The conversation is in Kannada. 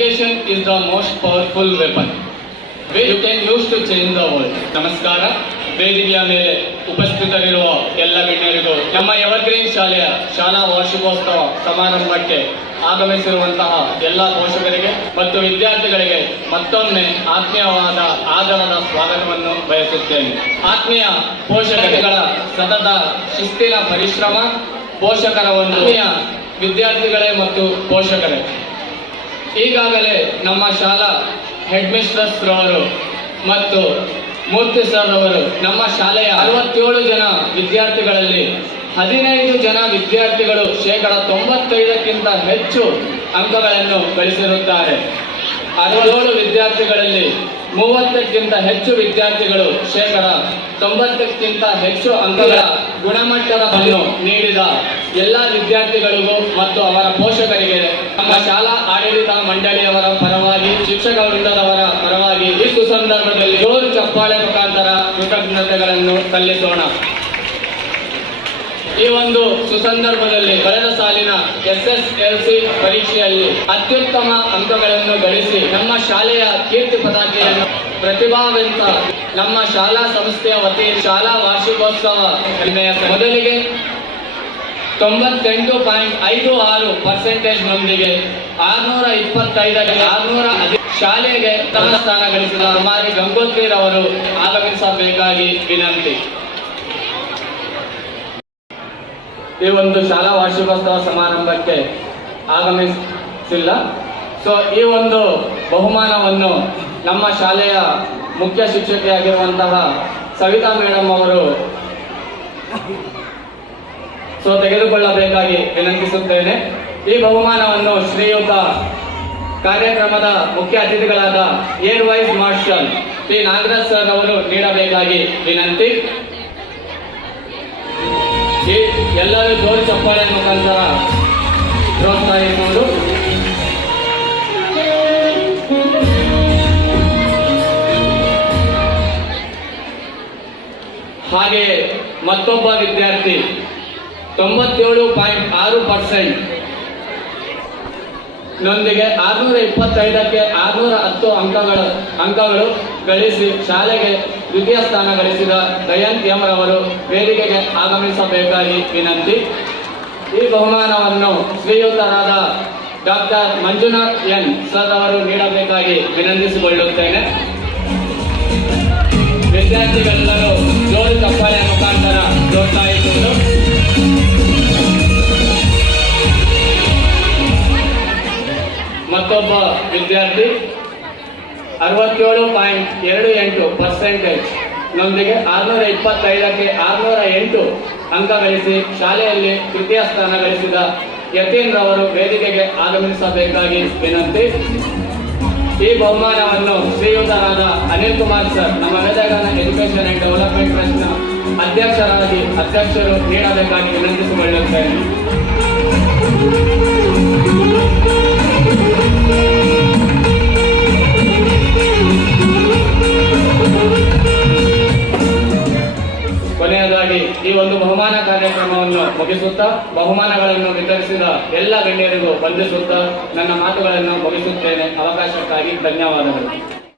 Education is the most powerful weapon you can use to change the world. ನಮಸ್ಕಾರ. ವೇದಿಕೆಯ ಮೇಲೆ ಉಪಸ್ಥಿತರಿರುವ ಎಲ್ಲ ಗಣ್ಯರಿಗೂ ನಮ್ಮ ಎವರ್ಗ್ರೀನ್ ಶಾಲೆಯ ಶಾಲಾ ವಾರ್ಷಿಕೋತ್ಸವ ಸಮಾರಂಭಕ್ಕೆ ಆಗಮಿಸಿರುವಂತಹ ಎಲ್ಲ ಪೋಷಕರಿಗೆ ಮತ್ತು ವಿದ್ಯಾರ್ಥಿಗಳಿಗೆ ಮತ್ತೊಮ್ಮೆ ಆತ್ಮೀಯವಾದ ಆದರದ ಸ್ವಾಗತವನ್ನು ಬಯಸುತ್ತೇನೆ. ಆತ್ಮೀಯ ಪೋಷಕರುಗಳ ಸತತ ಶಿಸ್ತಿನ ಪರಿಶ್ರಮ, ಪೋಷಕರ ಒಂದು ವಿದ್ಯಾರ್ಥಿಗಳೇ ಮತ್ತು ಪೋಷಕರೇ, ಈಗಾಗಲೇ ನಮ್ಮ ಶಾಲಾ ಹೆಡ್ ಮಿಸ್ಟ್ರೆಸ್ ರವರು ಮತ್ತು ಮೂರ್ತಿ ಸರ್ ಅವರು ನಮ್ಮ ಶಾಲೆಯ 67 ಜನ ವಿದ್ಯಾರ್ಥಿಗಳಲ್ಲಿ 15 ಜನ ವಿದ್ಯಾರ್ಥಿಗಳು 95%ಕ್ಕಿಂತ ಹೆಚ್ಚು ಅಂಕಗಳನ್ನು ಗಳಿಸಿರುತ್ತಾರೆ. 67 ವಿದ್ಯಾರ್ಥಿಗಳಲ್ಲಿ 30ಕ್ಕಿಂತ ಹೆಚ್ಚು ವಿದ್ಯಾರ್ಥಿಗಳು 90%ಕ್ಕಿಂತ ಹೆಚ್ಚು ಅಂಕಗಳ ಗುಣಮಟ್ಟವನ್ನು ನೀಡಿದ ಎಲ್ಲ ವಿದ್ಯಾರ್ಥಿಗಳಿಗೂ ಮತ್ತು ಅವರ ಪೋಷಕರಿಗೆ ನಮ್ಮ ಶಾಲಾ ಆಡಳಿತ ಮಂಡಳಿಯವರ ಪರವಾಗಿ, ಶಿಕ್ಷಕ ವೃಂದದವರ ಪರವಾಗಿ ಈ ಸುಸಂದರ್ಭದಲ್ಲಿ ಜೋರು ಚಪ್ಪಾಳೆ ಮುಖಾಂತರ ಕೃತಜ್ಞತೆಗಳನ್ನು ಸಲ್ಲಿಸೋಣ. ಈ ಒಂದು ಸುಸಂದರ್ಭದಲ್ಲಿ ಕಳೆದ ಸಾಲಿನ SSLC ಪರೀಕ್ಷೆಯಲ್ಲಿ ಅತ್ಯುತ್ತಮ ಅಂಕಗಳನ್ನು ಗಳಿಸಿ ನಮ್ಮ ಶಾಲೆಯ ಕೀರ್ತಿ ಪತಾಕೆಯನ್ನು ಪ್ರತಿಭಾವಂತ ನಮ್ಮ ಶಾಲಾ ಸಂಸ್ಥೆಯ ವತಿಯಿಂದ ಶಾಲಾ ವಾರ್ಷಿಕೋತ್ಸವ ಮೊದಲಿಗೆ 98.56% ನೊಂದಿಗೆ 625 ಶಾಲೆಗೆ ಪ್ರಥಮ ಸ್ಥಾನ ಗಳಿಸಿದ ಕುಮಾರಿ ಗಂಗೋತ್ರಿರವರು ಆಗಮಿಸಬೇಕಾಗಿ ವಿನಂತಿ. ಈ ಒಂದು ಶಾಲಾ ವಾರ್ಷಿಕೋತ್ಸವ ಸಮಾರಂಭಕ್ಕೆ ಆಗಮಿಸಿಲ್ಲ. ಸೊ ಈ ಒಂದು ಬಹುಮಾನವನ್ನು ನಮ್ಮ ಶಾಲೆಯ ಮುಖ್ಯ ಶಿಕ್ಷಕಿಯಾಗಿರುವಂತಹ ಸವಿತಾ ಮೇಡಮ್ ಅವರು ತೆಗೆದುಕೊಳ್ಳಬೇಕಾಗಿ ವಿನಂತಿಸುತ್ತೇನೆ. ಈ ಬಹುಮಾನವನ್ನು ಶ್ರೀಯುತ ಕಾರ್ಯಕ್ರಮದ ಮುಖ್ಯ ಅತಿಥಿಗಳಾದ air vice marshal Shri Nagaraj sir ಅವರು ನೀಡಬೇಕಾಗಿ ವಿನಂತಿ. ಎಲ್ಲರೂ ಜೋರು ಚಪ್ಪಾಳೆ ಮುಖಾಂತರ ಪ್ರೋತ್ಸಾಹಿಸುವುದು. ಹಾಗೆ ಮತ್ತೊಬ್ಬ ವಿದ್ಯಾರ್ಥಿ 97.6% ನೊಂದಿಗೆ 625ಕ್ಕೆ 610 ಅಂಕಗಳು ಗಳಿಸಿ ಶಾಲೆಗೆ ದ್ವಿತೀಯ ಸ್ಥಾನ ಗಳಿಸಿದ ದಯಂತ್ ಎಂ ರವರು ವೇದಿಕೆಗೆ ಆಗಮಿಸಬೇಕಾಗಿ ವಿನಂತಿ. ಈ ಬಹುಮಾನವನ್ನು ಶ್ರೀಯುತರಾದ ಡಾಕ್ಟರ್ ಮಂಜುನಾಥ್ ಎನ್ ಸರ್ ಅವರು ನೀಡಬೇಕಾಗಿ ವಿನಂತಿಸಿಕೊಳ್ಳುತ್ತೇನೆ. ವಿದ್ಯಾರ್ಥಿಗಳೆಲ್ಲರೂ ಜೋರು ಚಪ್ಪಾಳೆ ಮುಖಾಂತರ ಪ್ರೋತ್ಸಾಹಿಸುವುದು. ಮತ್ತೊಬ್ಬ ವಿದ್ಯಾರ್ಥಿ 67.28% ನೊಂದಿಗೆ 625ಕ್ಕೆ 608 ಅಂಕ ಗಳಿಸಿ ಶಾಲೆಯಲ್ಲಿ ತೃತೀಯ ಸ್ಥಾನ ಗಳಿಸಿದ ಯತೀನ್ ರವರು ವೇದಿಕೆಗೆ ಆಗಮಿಸಬೇಕಾಗಿ ವಿನಂತಿ. ಈ ಬಹುಮಾನವನ್ನು ಶ್ರೀಯುತರಾದ ಅನಿಲ್ ಕುಮಾರ್ ಸರ್, ನಮ್ಮ ಮೆದಗನ ಎಜುಕೇಶನ್ ಅಂಡ್ ಡೆವಲಪ್ಮೆಂಟ್ ಟ್ರಸ್ಟ್ನ ಅಧ್ಯಕ್ಷರು ನೀಡಬೇಕಾಗಿ ವಿನಂತಿಸಿಕೊಳ್ಳುತ್ತೇನೆ. ಕೊನೆಯದಾಗಿ ಈ ಒಂದು ಬಹುಮಾನ ಕಾರ್ಯಕ್ರಮವನ್ನು ಮುಗಿಸುತ್ತಾ ಬಹುಮಾನಗಳನ್ನು ವಿತರಿಸಿದ ಎಲ್ಲ ಗಣ್ಯರಿಗೂ ವಂದಿಸುತ್ತಾ ನನ್ನ ಮಾತುಗಳನ್ನು ಮುಗಿಸುತ್ತೇನೆ. ಅವಕಾಶಕ್ಕಾಗಿ ಧನ್ಯವಾದಗಳು.